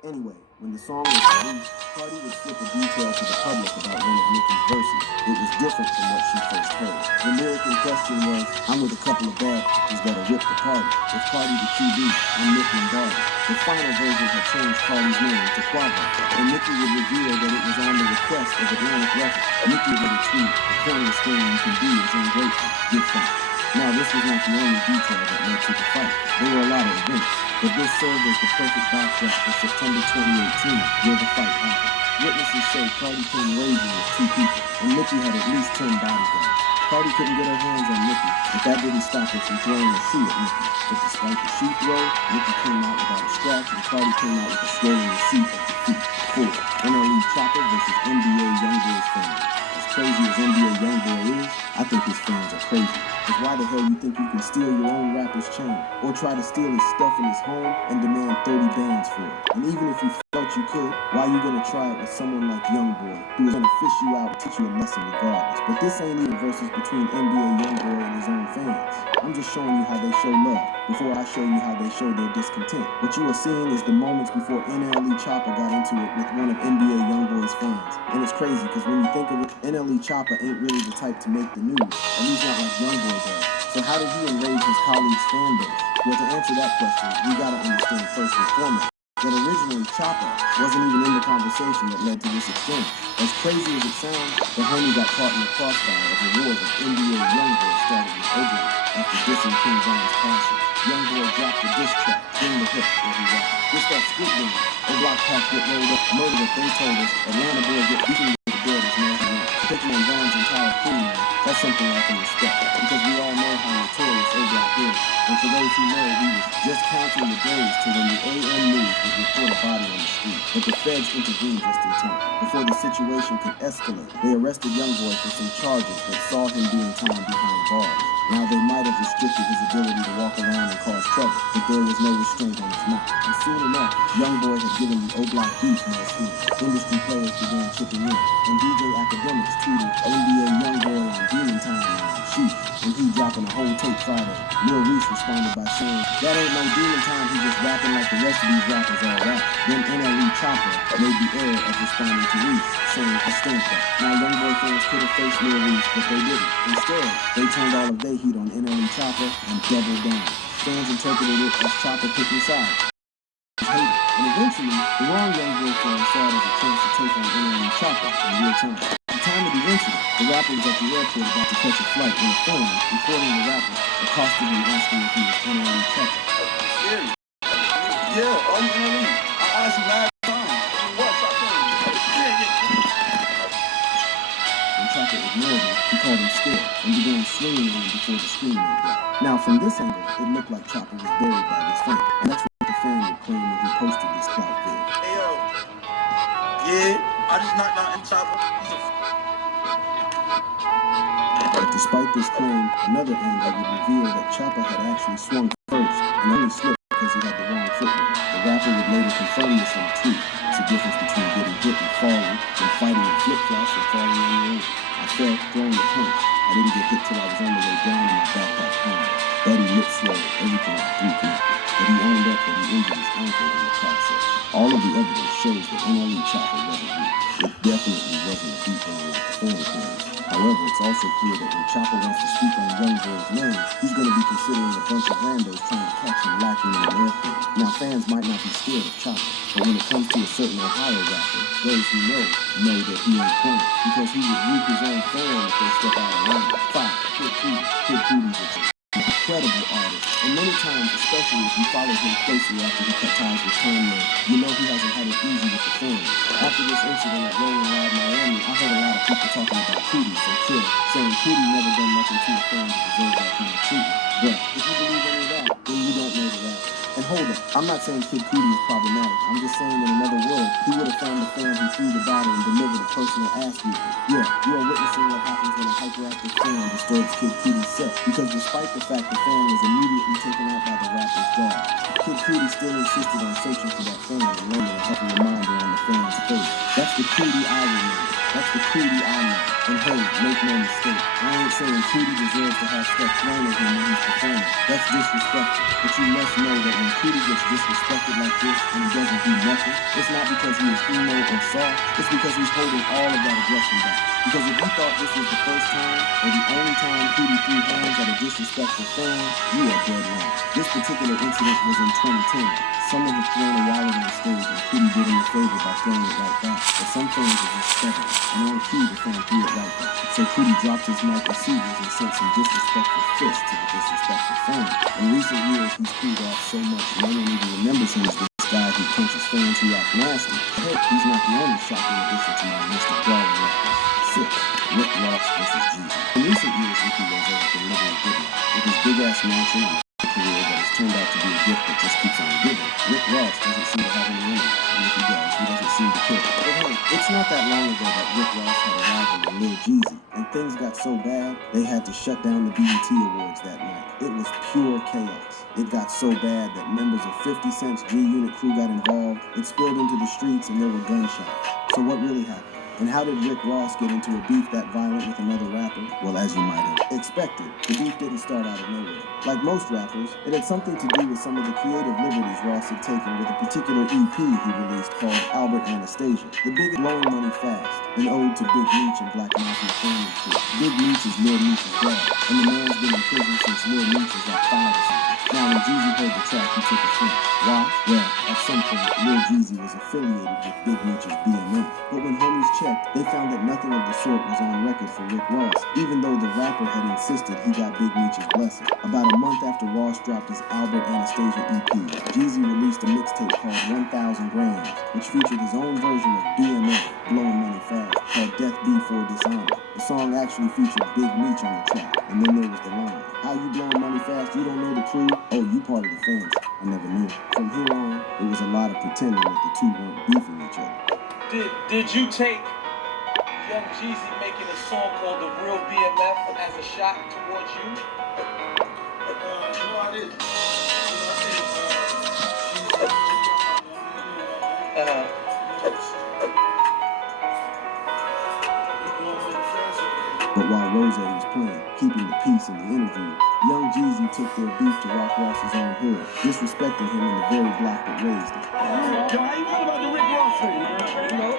Anyway, when the song was released, Cardi would slip a detail to the public about one of Nicki's verses. It was different from what she first heard. The lyric in question was, "I'm with a couple of bad bitches that'll rip the party. If Cardi the QB, I'm Nicki and Barty." The final version had changed Cardi's name to Quavo, and Nicki would reveal that it was on the request of Atlantic Records. Nicki would tweet, "The corniest thing you can be is ungrateful. Give thanks." Now, this was not the only detail that led to the fight. There were a lot of events, but this served as the perfect backdrop for September 2018, where the fight happened. Witnesses say Cardi came raging with two people, and Nicki had at least 10 bodyguards. Cardi couldn't get her hands on Nicki, but that didn't stop her from throwing a shoe at Nicki. But despite the shoe throw, Nicki came out without a scratch, and Cardi came out with a swollen receipt of defeat. 4. NLE Chopper versus NBA Youngboy's fans. As crazy as NBA Youngboy is, I think his fans are crazy. Because why the hell you think you can steal your own rapper's chain, or try to steal his stuff in his home and demand 30 bands for it? And even if you felt you could, why you gonna try it with someone like Youngboy, who is gonna fish you out and teach you a lesson regardless? But this ain't even versus between NBA Youngboy and his own fans. I'm just showing you how they show love, before I show you how they show their discontent. What you are seeing is the moments before NLE Chopper got into it with one of NBA Youngboy's fans. And it's crazy, because when you think of it, NLE Chopper ain't really the type to make the news, at least not like Youngboy does. So how did he enrage his colleagues' fan base? Well, to answer that question, we gotta understand first and foremost that originally Chopper wasn't even in the conversation that led to this exchange. As crazy as it sounds, the homie got caught in the crossfire of the war that NBA Youngboy started with Oakland after dissing King Von's passing. Youngboy dropped the diss track, Bring the Hook, where he rapped. This that Squid Game. The block pack get rolled up, murder that they told us, Atlanta boy get beaten with the dead is nasty man. Picking on Von's entire crew, man, that's something I can respect, because we all know how notorious O-Block is. And for those who know, we was just counting the days to when the AM News would report a body on the street. But the feds intervened just in time. Before the situation could escalate, they arrested Youngboy for some charges that saw him doing time behind bars. Now, they might have restricted his ability to walk around and cause trouble, but there was no restraint on his mouth. And soon enough, Youngboy had given the O-Block beef more steam. Industry players began chipping in, and DJ Academics tweeted NBA Youngboy on Demon Time now, sheesh, and he dropping a whole tape Friday. Lil Reese responded by saying, "That ain't no demon time, he just rapping like the rest of these rappers all rap." Then NLE Chopper made the error of responding to Reese, saying, "I stand that." Now Youngboy fans could have faced Lil Reese, but they didn't. Instead, they turned all of their heat on NLE Chopper and doubled down. Fans interpreted it as Chopper picking sides. Hated. And eventually, the wrong Youngboy fans saw it as a chance to take on NLE Chopper in real time. At the time of the incident, the rapper was at the airport about to catch a flight when a fan, recording the rapper, accosted him asking if he was NLE Chopper. Yeah, I'm NLE. I asked you last time. What? Stop playing. When Chopper ignored him, he called him scared and began swinging on him before the screen went black. Now, from this angle, it looked like Chopper was buried by this fan, and that's what the fan would claim when he posted this clout video. Hey, yo. Yeah, I just knocked out M Chopper. But despite this claim, another angle would reveal that Chopper had actually swung first and only slipped because he had the wrong footwork. The rapper would later confirm this in a tweet. It's the difference between getting hit and falling, and fighting in flip-flops and falling on your own. I fell throwing a punch. I didn't get hit till I was on the way down and my backpack hung. Daddy lip swelled, everything was three-connected. But he owned up that he injured his ankle in the process. All of the evidence shows that NLE Chopper wasn't weak. It definitely wasn't a beatdown like the fan claims. However, it's also clear that when Chopper wants to speak on Youngboy's name, he's going to be considering a bunch of randos trying to catch him lacking in an airport. Now, fans might not be scared of Chopper, but when it comes to a certain Ohio rapper, those who know that he ain't playing, because he would root his own fan if they step out of line. 5. Kid Cudi. Kid Cudi's an incredible artist, and many times, especially if you follow him closely after he cut ties with Kanye, you know he hasn't had it easy with the fans. After this incident at Rolling Loud Miami, I heard a lot of people talking about Cudi so chill, saying Cudi never done nothing to the fans to deserve that kind of treatment. But if you believe any of that, then you don't know the rap. And hold up, I'm not saying Kid Cudi is problematic. I'm just saying in another world, he would have found the fan who threw the bottle and delivered a personal ass whooping. Yeah, you are witnessing what happens when a hyperactive fan disturbs Kid Cudi's set. Because despite the fact the fan was immediately taken out by the rapper's dog, Kid Cudi still insisted on searching for that fan and laying a helping reminder on the fan's face. That's the Cudi I remember. That's the Cudi I know. And hey, make no mistake, I ain't saying Cudi deserves to have stuff thrown at him when he's performing. That's disrespectful. But you must know that when Cudi gets disrespected like this and he doesn't do nothing, nothing, it's not because he is emo or soft, it's because he's holding all of that aggression back. Because if you thought this was the first time or the only time Cootie threw hands at a disrespectful fan, you are dead wrong. This particular incident was in 2010. Someone had thrown a wallet on stage and Cootie did him a favor by throwing it right back. But some fans are just stubborn, and on cue the fan threw it right back. So Cootie dropped his mic receivers and sent some disrespectful fists to the disrespectful fan. In recent years, he's cooled off so much no one even remembers him as this guy who punches fans who act nasty. Hey, he's not the only shocking addition to my list of brawling records. 6. Rick Ross vs. Jeezy. In recent years, Ricky Rose has been living a good life. With his big-ass mansion and a career that has turned out to be a gift that just keeps on giving, Rick Ross doesn't seem to have any enemies. And if he does, he doesn't seem to care. But hey, it's not that long ago that Rick Ross had a rival in Lil Jeezy, and things got so bad, they had to shut down the BET Awards that night. It was pure chaos. It got so bad that members of 50 Cent's G-Unit crew got involved, it spilled into the streets, and there were gunshots. So what really happened? And how did Rick Ross get into a beef that violent with another rapper? Well, as you might have expected, the beef didn't start out of nowhere. Like most rappers, it had something to do with some of the creative liberties Ross had taken with a particular EP he released called Albert Anastasia. The big Blowing Money Fast, an ode to Big Meech and Black Mafia family tree. Big Meech is Lil Meech's dad, and the man's been in prison since Lil Meech was like 5 or something. Now, when Jeezy heard the track, he took offense. Why? Well, at some point, Lil Jeezy was affiliated with Big Meech's BMF. But when homies checked, they found that nothing of the sort was on record for Rick Ross, even though the rapper had insisted he got Big Meech's blessing. About a month after Ross dropped his Albert Anastasia EP, Jeezy released a mixtape called 1,000 Grams, which featured his own version of BMF, Blowing Money Fast, called Death Before Dishonor. The song actually featured Big Meech on the track, and then there was the line, "How you blowing money fast, you don't know the crew? Oh, you part of the fans. I never knew." From here on, it was a lot of pretending that the two weren't beefing each other. Did you take Young Jeezy making a song called The Real BMF as a shot towards you? No, I didn't. But while Rose was playing, keeping the peace in the interview, Young Jeezy took their beef to Rock Ross's own hood, disrespecting him in the very block that raised him. Yo, how you feel about the Rick Ross thing, man? You know?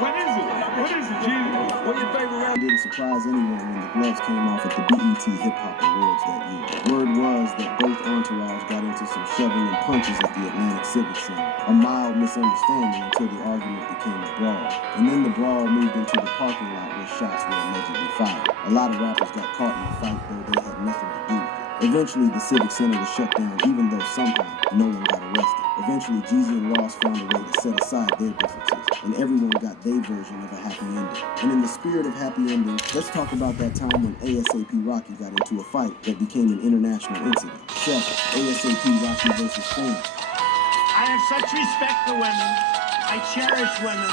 What is it? What is it, Jeezy? What your favorite rapper? It didn't surprise anyone when the gloves came off at the BET Hip Hop Awards that year. Word was that both entourage got into some shoving and punches at the Atlantic Civic Center. A mild misunderstanding until the argument became a brawl. And then the brawl moved into the parking lot where shots were allegedly fired. A lot of rappers got caught in the fight, though they had nothing to do with it. Eventually, the Civic Center was shut down, even though somehow no one got arrested. Eventually, Jeezy and Ross found a way to set aside their differences, and everyone got their version of a happy ending. And in the spirit of happy endings, let's talk about that time when ASAP Rocky got into a fight that became an international incident. Chef, ASAP Rocky versus fans. I have such respect for women. I cherish women.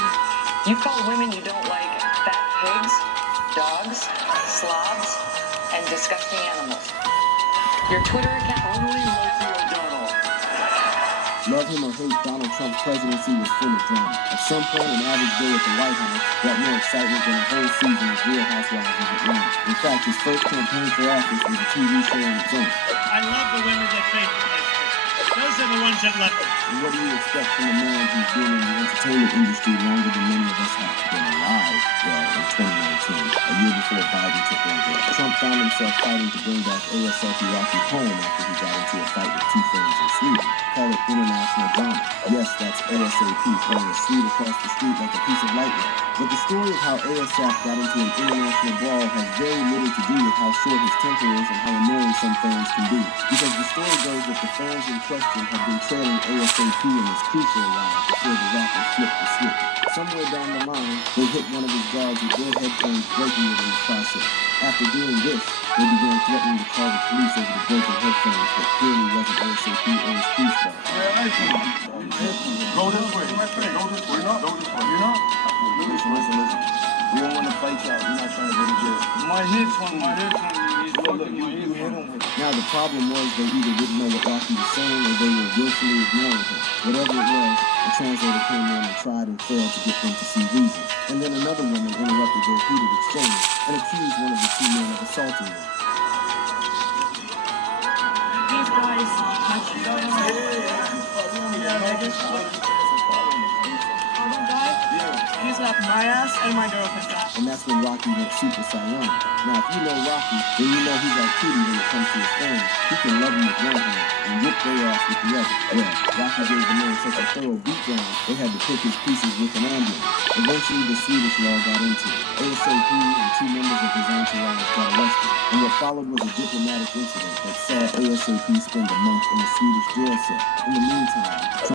You call women you don't like fat pigs, dogs, slobs, and disgusting animals. Your Twitter account Only Rosie O'Donnell. Love him or hate, Donald Trump's presidency was full of drama. At some point, an average day at the White House got more excitement than a whole season of Real Housewives of Atlanta. In fact, his first campaign for office was a TV show on its own. I love the women that favor us. Those are the ones that love me. And what do you expect from a man who's been in the entertainment industry longer than many of us have been alive? Well, in 2019, a year before Biden took over, Trump found himself fighting to bring back ASAP Rocky home after he got into a fight with two friends in Sweden. Call it international drama. Yes, that's ASAP throwing a Swede across the street like a piece of lightning. But the story of how ASAP got into an international brawl has very little to do with how short his temper is and how annoying some fans can be. Because the story goes that the fans in question had been trailing ASAP and his crew for a while before the rapper flipped the switch. Somewhere down the line, they hit one of his guards with their headphones, breaking it in the process. After doing this, they began threatening to call the police over the broken headphones that clearly wasn't ASAP or his crew's fault. Go this way. Go this way. Go this way. You know? Listen. We don't want to fight y'all. We're not trying to go to jail. My hits one. Look, you hit him with it. Now, the problem was they either didn't know what Rocky was saying or they were willfully ignoring him. Whatever it was, a translator came in and tried and failed to get them to see reason. And then another woman interrupted their heated exchange and accused one of the two men of assaulting them. These guys touch He slapped my ass and my girlfriend's ass. And that's when Rocky went Super Saiyan. Now, if you know Rocky, then you know he's like Kitty when it comes to his fans. He can love them with one hand and whip their ass with the other. Yeah, Rocky gave the man such a thorough beatdown, they had to pick his pieces with an ambulance. Eventually, the Swedish law got into it. ASAP and 2 members of his entourage got arrested. And what followed was a diplomatic incident that saw ASAP spend a month in a Swedish jail cell. In the meantime,